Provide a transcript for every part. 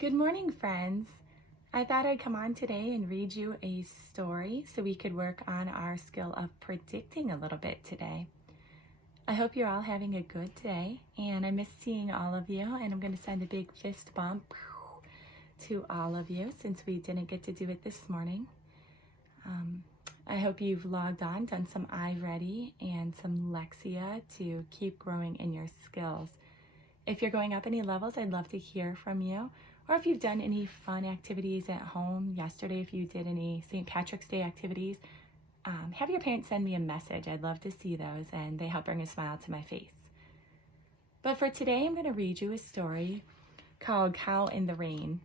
Good morning, friends. I thought I'd come on today and read you a story so we could work on our skill of predicting a little bit today. I hope you're all having a good day, and I miss seeing all of you, and I'm going to send a big fist bump to all of you since we didn't get to do it this morning. I hope you've logged on, done some iReady and some Lexia to keep growing in your skills. If you're going up any levels, I'd love to hear from you. Or if you've done any fun activities at home yesterday, if you did any St. Patrick's Day activities, have your parents send me a message. I'd love to see those, and they help bring a smile to my face. But for today, I'm going to read you a story called Cow in the Rain.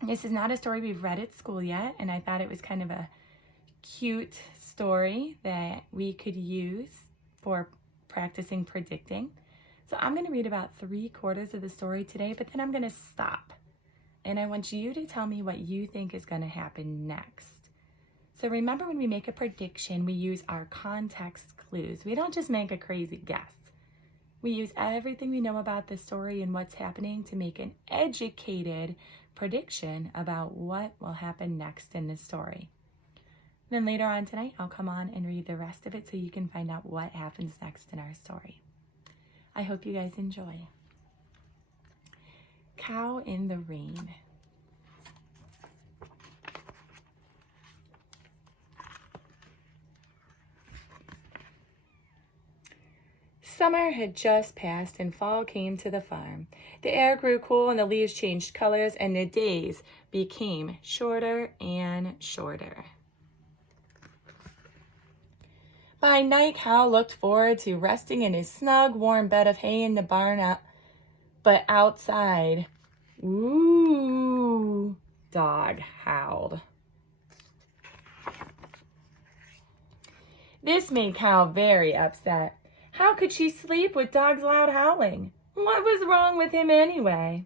This is not a story we've read at school yet, and I thought it was kind of a cute story that we could use for practicing predicting. So I'm going to read about 3/4 of the story today, but then I'm going to stop. And I want you to tell me what you think is going to happen next. So remember, when we make a prediction, we use our context clues. We don't just make a crazy guess. We use everything we know about the story and what's happening to make an educated prediction about what will happen next in the story. Then later on tonight, I'll come on and read the rest of it so you can find out what happens next in our story. I hope you guys enjoy. Cow in the Rain. Summer had just passed and fall came to the farm. The air grew cool and the leaves changed colors and the days became shorter and shorter. By night, Cow looked forward to resting in his snug, warm bed of hay in the barn, but outside, ooh, Dog howled. This made Cow very upset. How could she sleep with Dog's loud howling? What was wrong with him anyway?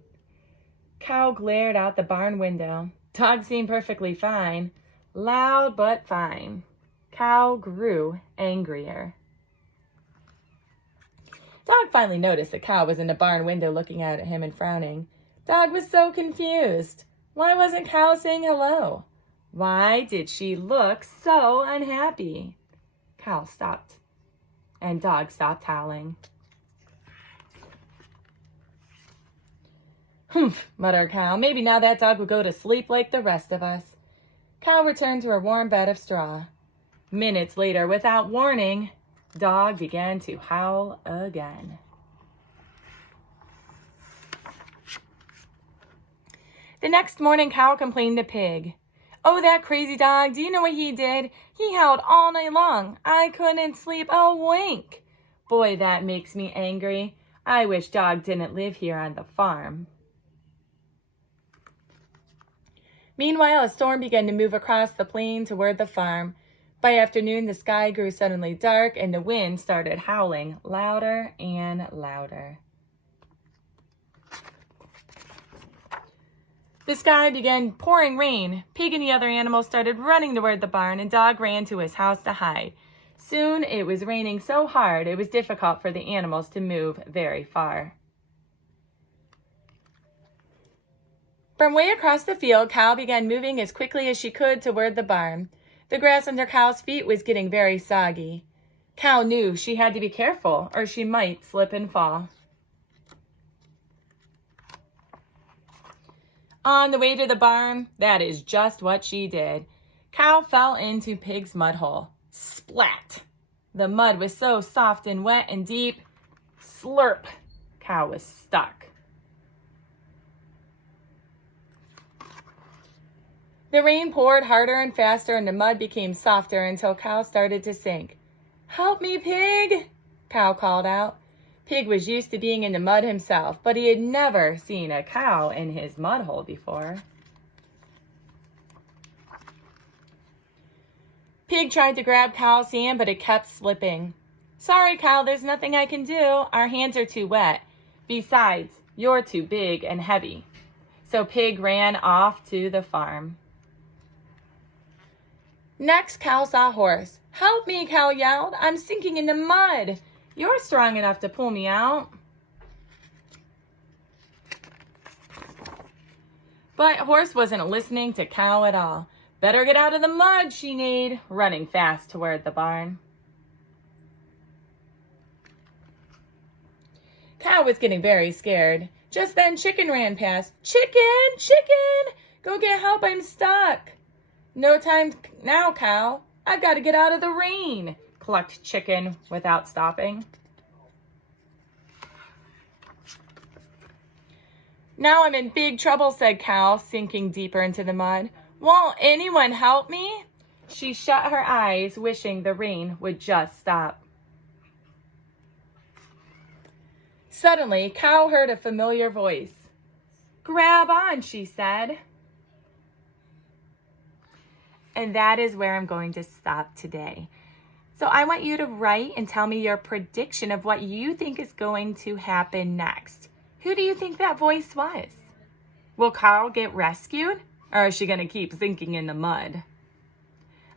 Cow glared out the barn window. Dog seemed perfectly fine. Loud but fine. Cow grew angrier. Dog finally noticed that Cow was in the barn window looking at him and frowning. Dog was so confused. Why wasn't Cow saying hello? Why did she look so unhappy? Cow stopped, and Dog stopped howling. Humph, muttered Cow. Maybe now that dog will go to sleep like the rest of us. Cow returned to her warm bed of straw. Minutes later, without warning, Dog began to howl again. The next morning, Cow complained to Pig. Oh, that crazy dog, do you know what he did? He howled all night long. I couldn't sleep a wink. Boy, that makes me angry. I wish Dog didn't live here on the farm. Meanwhile, a storm began to move across the plain toward the farm. By afternoon, the sky grew suddenly dark and the wind started howling louder and louder. The sky began pouring rain. Pig and the other animals started running toward the barn, and Dog ran to his house to hide. Soon it was raining so hard it was difficult for the animals to move very far. From way across the field, Cow began moving as quickly as she could toward the barn. The grass under Cow's feet was getting very soggy. Cow knew she had to be careful or she might slip and fall. On the way to the barn, that is just what she did. Cow fell into Pig's mud hole. Splat! The mud was so soft and wet and deep. Slurp! Cow was stuck. The rain poured harder and faster and the mud became softer until Cow started to sink. Help me, Pig! Cow called out. Pig was used to being in the mud himself, but he had never seen a cow in his mud hole before. Pig tried to grab Cow's hand, but it kept slipping. Sorry, Cow, there's nothing I can do. Our hands are too wet. Besides, you're too big and heavy. So Pig ran off to the farm. Next, Cow saw a horse. Help me, Cow yelled. I'm sinking in the mud. You're strong enough to pull me out. But Horse wasn't listening to Cow at all. Better get out of the mud, she neighed, running fast toward the barn. Cow was getting very scared. Just then Chicken ran past. Chicken! Chicken! Go get help, I'm stuck. No time now, Cow. I've got to get out of the rain, clucked Chicken without stopping. Now I'm in big trouble, said Cow, sinking deeper into the mud. Won't anyone help me? She shut her eyes, wishing the rain would just stop. Suddenly, Cow heard a familiar voice. Grab on, she said. And that is where I'm going to stop today. So I want you to write and tell me your prediction of what you think is going to happen next. Who do you think that voice was? Will Cow get rescued, or is she going to keep sinking in the mud?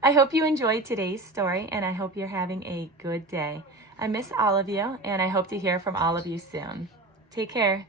I hope you enjoyed today's story, and I hope you're having a good day. I miss all of you, and I hope to hear from all of you soon. Take care.